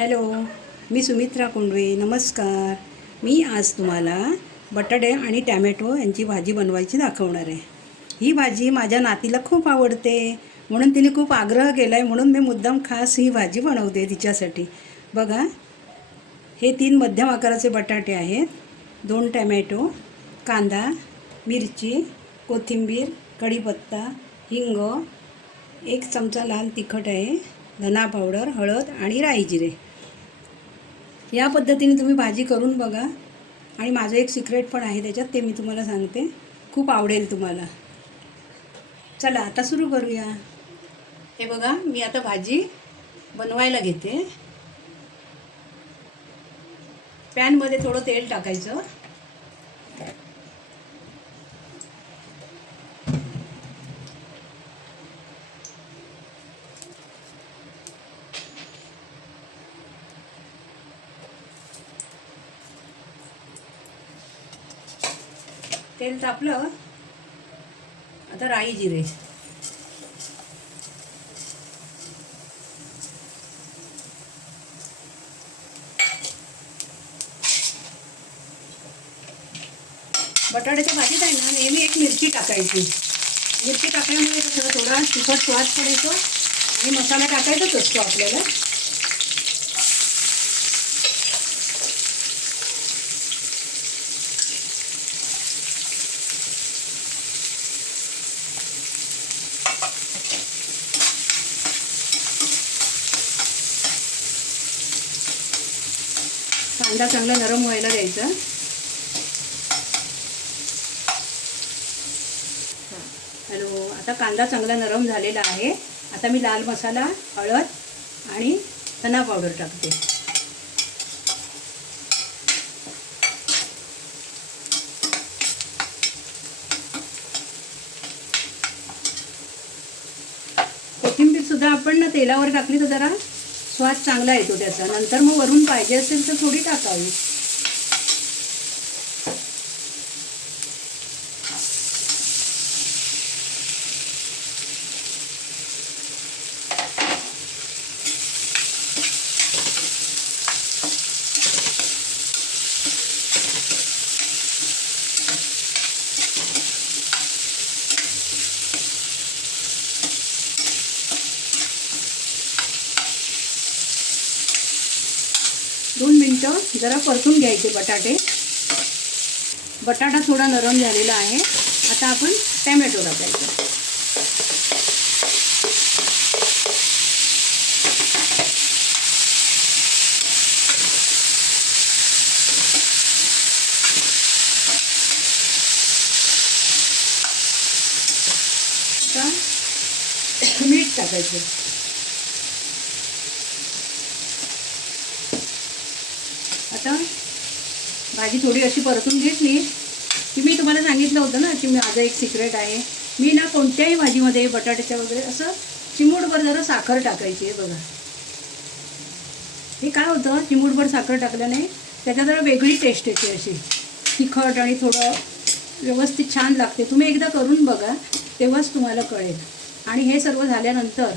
Hello, मी सुमित्रा कोंडवे. नमस्कार. मी आज तुम्हाला बटाटे आणि टॅमॅटो यांची भाजी बनवायची दाखवणार आहे. ही भाजी माझ्या नातीला खूप आवडते, म्हणून तिने खूप आग्रह केला आहे, म्हणून मी मुद्दाम खास ही भाजी बनवते तिच्यासाठी. बघा, हे 3 मध्यम आकाराचे बटाटे आहेत, 2 टॅमॅटो, कांदा, मिरची, कोथिंबीर, कढीपत्ता, हिंग, 1 चमचा लाल तिखट आहे, धना पावडर, हळद आणि राई जिरे. या पद्धतीने तुम्ही भाजी करून बघा. आणि माझं एक सिक्रेट पण आहे त्याच्यात, ते मी तुम्हाला सांगते. खूप आवडेल तुम्हाला. चला आता सुरू करूया. हे बघा, मी आता भाजी बनवायला घेते. पॅनमध्ये थोडं तेल टाकायचं. तेल तापलं, आता राई जिरे, बटाट्याच्या भाजीत आहे ना नेहमी 1 मिरची टाकायची. मिरची टाकल्यामुळे कसं थोडा तिखट स्वाद पण येतो आणि मसाला टाकायचाच असतो आपल्याला. कांदा चांगला नरम व्हायला द्यायचा. हॅलो, आता कांदा चांगला नरम झालेला आहे. आता मी लाल मसाला, हळद आणि धना पावडर टाकते. कोथिंबीर सुद्धा आपण ना तेलावर टाकली तर जरा स्वाद चांगला येतो त्याचा. नंतर मग वरून पाहिजे असेल तर थोडी टाकावी. दोन मिनटं जरा परतून घ्यायचे बटाटे. बटाटा थोडा नरम झालेला आहे. आता आपण टॅमॅटो टाकायचं. आता मीठ टाकायचं. आता भाजी थोडी अशी परतून घेतली की मी तुम्हाला सांगितलं होतं ना की माझं एक सिक्रेट आहे. मी ना कोणत्याही भाजीमध्ये बटाट्याच्या वगैरे असं चिमूटभर जरा साखर टाकायची आहे. बघा, हे काय होतं, चिमूटभर साखर टाकल्याने त्याच्यात जरा वेगळी टेस्ट येते, अशी तिखट आणि थोडं व्यवस्थित छान लागते. तुम्ही एकदा करून बघा, तेव्हाच तुम्हाला कळेल. आणि हे सर्व झाल्यानंतर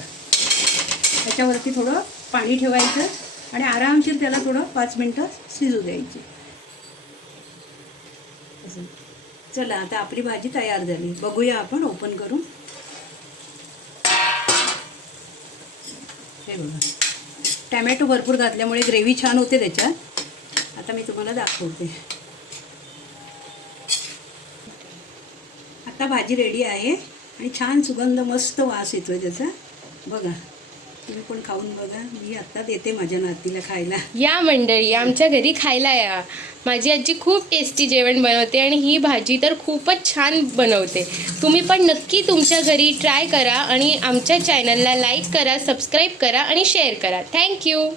त्याच्यावरती थोडं पाणी ठेवायचं आणि आरामशीर त्याला थोडं 5 मिनटं शिजू द्यायची. चला आता आपली भाजी तयार झाली. बघूया आपण ओपन करून. हे बघा, टॅमॅटो भरपूर घातल्यामुळे ग्रेव्ही छान होते त्याच्यात. आता मी तुम्हाला दाखवते. आता भाजी रेडी आहे आणि छान सुगंध, मस्त वास येतोय त्याचा. बघा, तुम्ही पण खाऊन बघा. मी आत्ता देते माझ्या नातीला खायला. या मंडळी, आमच्या घरी खायला या. माझी आजी खूप टेस्टी जेवण बनवते आणि ही भाजी तर खूपच छान बनवते. तुम्ही पण नक्की तुमच्या घरी ट्राय करा आणि आमच्या चॅनलला लाईक करा, सबस्क्राईब करा आणि शेअर करा. थँक्यू.